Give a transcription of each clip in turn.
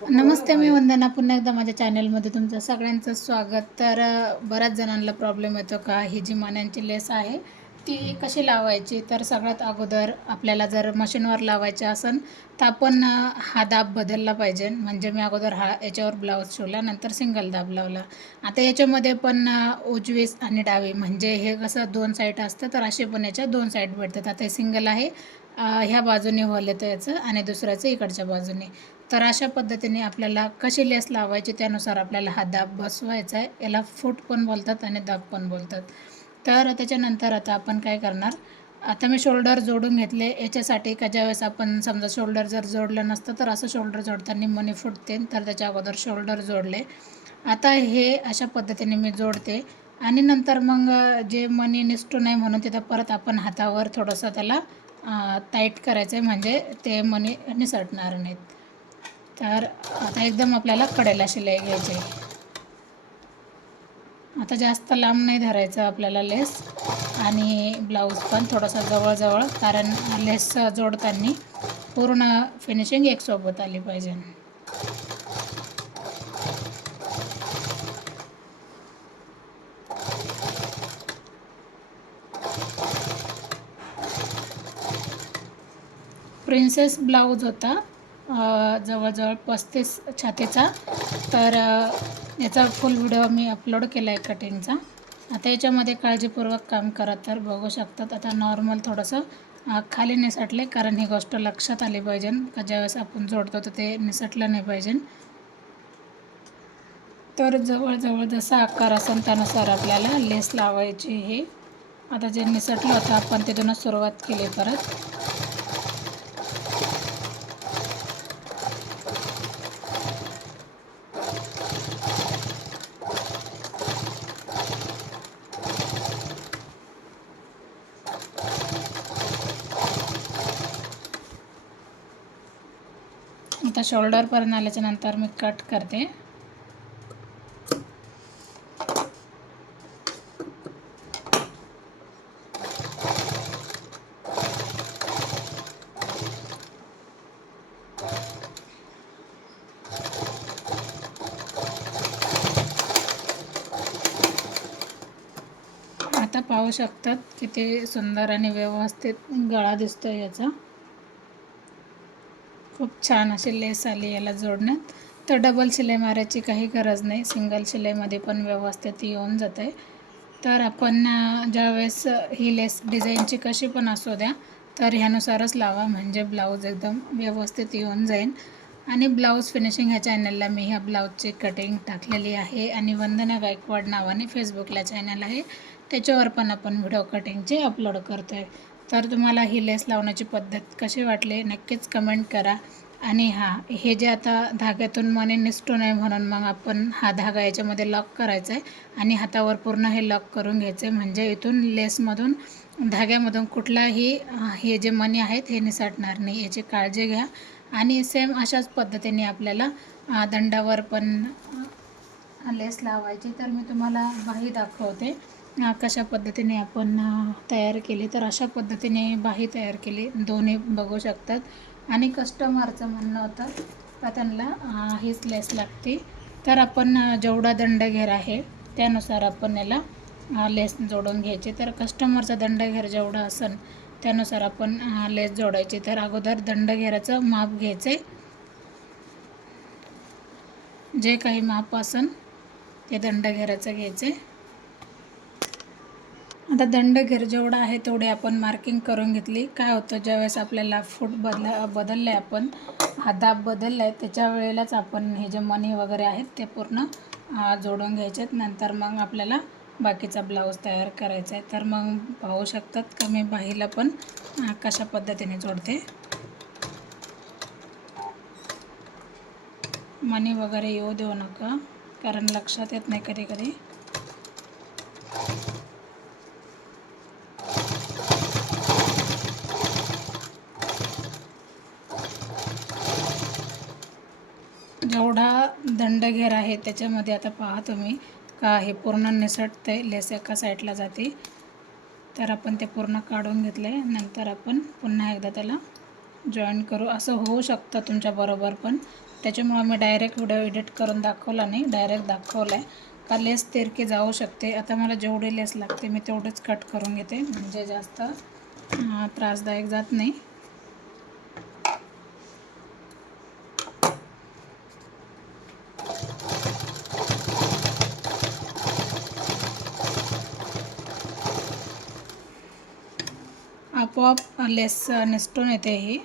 नमस्ते मी वंदना. पुन्हा एकदा माझ्या चॅनलमध्ये तुमचं सगळ्यांचं स्वागत. तर बऱ्याच जणांना प्रॉब्लेम येतो का? ही जी मान्यांची लेस आहे ती कशी लावायची? तर सगळ्यात अगोदर आपल्याला जर मशीनवर लावायचे असेल तर आपण हा दाब बदलला पाहिजे. म्हणजे मी अगोदर हा याच्यावर ब्लाऊज शिवला नंतर सिंगल दाब लावला. आता याच्यामध्ये पण उजवीस आणि डावी. म्हणजे हे कसं दोन साईड असतं तर असे पण याच्या दोन साईड भेटतात. आता हे सिंगल आहे ह्या बाजूने हॉल येतं याचं आणि दुसऱ्याचं इकडच्या बाजूने. तर अशा पद्धतीने आपल्याला कशी लेस लावायची त्यानुसार आपल्याला हा दाब बसवायचा आहे. याला फूट पण बोलतात आणि दाब पण बोलतात. तर त्याच्यानंतर आता आपण काय करणार? आता मी शोल्डर जोडून घेतले. याच्यासाठी का ज्यावेळेस आपण समजा शोल्डर जर जोडलं नसतं तर असं शोल्डर जोडताना मनी फुटते. तर त्याच्या अगोदर शोल्डर जोडले. आता हे अशा पद्धतीने मी जोडते. आणि नंतर मग जे मनी निसटू नाही म्हणून तिथं परत आपण हातावर थोडंसं त्याला टाईट करायचं आहे म्हणजे ते मनी निसटणार नाहीत. तर आता एकदम आपल्याला कडेला शिलाई घ्यायची आहे. आता जास्त लांब नाही धरायचं आपल्याला लेस आणि ब्लाऊज पण थोडासा जवळजवळ कारण लेस जोडताना पूर्ण फिनिशिंग एकसोबत आली पाहिजे. प्रिन्सेस ब्लाऊज होता जवळजवळ पस्तीस छातीचा तर याचा फुल व्हिडिओ मी अपलोड केला आहे कटिंगचा आता याच्यामध्ये काळजीपूर्वक काम करा तर बघू शकतात. आता नॉर्मल थोडंसं खाली निसटले कारण ही गोष्ट लक्षात आली पाहिजे. का ज्यावेळेस आपण जोडतो तर ते निसटलं नाही पाहिजे. तर जवळजवळ जसा आकार असेल त्यानुसार आपल्याला लेस लावायची हे आता जे निसटलं होतं आपण तिथूनच सुरुवात केली परत. आता शोल्डरपर्यंत आल्याच्यानंतर मी कट करते. आता पाहू शकतात किती सुंदर आणि व्यवस्थित गळा दिसतो याचा. खूप छान अशी लेस आली याला जोडण्यात. तर डबल शिलाई मारायची काही गरज नाही. सिंगल शिलाईमध्ये पण व्यवस्थित येऊन जाते. तर आपण ज्यावेळेस ही लेस डिझाईनची कशी पण असू द्या तर ह्यानुसारच लावा. म्हणजे ब्लाऊज एकदम व्यवस्थित येऊन जाईल आणि ब्लाऊज फिनिशिंग ह्या चॅनलला मी ह्या ब्लाऊजची कटिंग टाकलेली आहे. आणि वंदना गायकवाड नावाने फेसबुकला चॅनल आहे. त्याच्यावर पण आपण व्हिडिओ कटिंगचे अपलोड करतो आहे तर तुम्हाला ही लेस लावण्याची पद्धत कशी वाटली नक्कीच कमेंट करा. आणि हां हे जे आता धाग्यातून मने निसटू नये म्हणून मग आपण हा धागा याच्यामध्ये लॉक करायचा आहे आणि हातावर पूर्ण हे लॉक करून घ्यायचं आहे म्हणजे इथून लेसमधून धाग्यामधून कुठलाही हे जे मणी आहेत हे निसटणार नाही. याची काळजी घ्या. आणि सेम अशाच पद्धतीने आपल्याला दंडावर पण लेस लावायची. तर मी तुम्हाला बाही दाखवते. कशा पद्धतीने आपण तयार केली तर अशा पद्धतीने बाही तयार केली. दोन्ही बघू शकतात. आणि कस्टमरचं म्हणणं होतं का त्यांना हीच लेस लागते. तर आपण जेवढा दंडघेर आहे त्यानुसार आपण याला लेस जोडून घ्यायची. तर कस्टमरचा दंडघेर जेवढा असेल त्यानुसार आपण लेस जोडायची. तर अगोदर दंडघेराचं माप घ्यायचे. जे काही माप असेल ते दंडघेराचं घ्यायचे. आता दंडघेर जेवढा आहे तेवढे आपण मार्किंग करून घेतली. काय होतं ज्यावेळेस आपल्याला फूट बदला बदललं आहे आपण हा दाब बदलला आहे त्याच्या वेळेलाच आपण हे जे मनी वगैरे आहेत ते पूर्ण जोडून घ्यायचे आहेत. नंतर मग आपल्याला बाकीचा ब्लाऊज तयार करायचा आहे. तर मग पाहू शकतात का मी बाहीला पण कशा पद्धतीने जोडते. मनी वगैरे येऊ देऊ नका कारण लक्षात येत नाही कधी कधी जेवढा दंडघेर आहे. त्याच्यामध्ये आता पहा तुम्ही. का हे पूर्ण निसटते लेस एका साईडला जाते. तर आपण ते पूर्ण काढून घेतले नंतर आपण पुन्हा एकदा त्याला जॉईन करू. असं होऊ शकतं तुमच्याबरोबर पण. त्याच्यामुळं मी डायरेक्ट व्हिडिओ एडिट करून दाखवला नाही. डायरेक्ट दाखवला आहे का लेस तिरकी जाऊ शकते. आता मला जेवढी लेस लागते मी तेवढेच कट करून घेते. म्हणजे जास्त त्रासदायक जात नाही. आपोआप लेस uh, निसटून येते ही.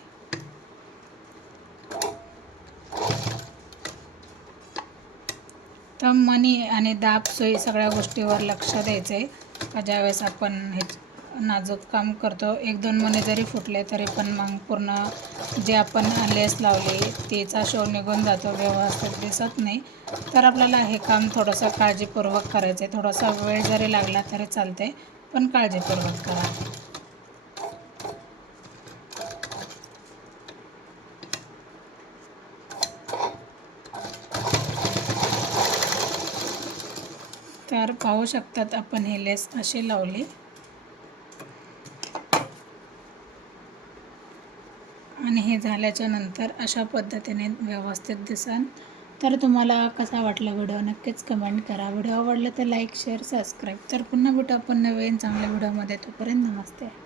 तर मनी आणि दाब सोयी सगळ्या गोष्टीवर लक्ष द्यायचं आहे का ज्यावेळेस आपण हे नाजूक काम करतो एक दोन मणी जरी फुटले तरी पण मग पूर्ण जे आपण लेस लावली तिचा शो निघून जातो व्यवस्थित दिसत नाही. तर आपल्याला हे काम थोडंसं काळजीपूर्वक करायचं आहे थोडासा वेळ जरी लागला तरी चालते पण काळजीपूर्वक करा. तर पाहू शकतात आपण हे लेस अशी लावले. आणि हे झाल्याच्यानंतर अशा पद्धतीने व्यवस्थित दिसन. तर तुम्हाला कसा वाटला व्हिडिओ नक्कीच कमेंट करा. व्हिडिओ आवडला तर लाईक शेअर सबस्क्राईब. तर पुन्हा भेटू आपण नवीन चांगल्या व्हिडिओमध्ये. तोपर्यंत नमस्ते.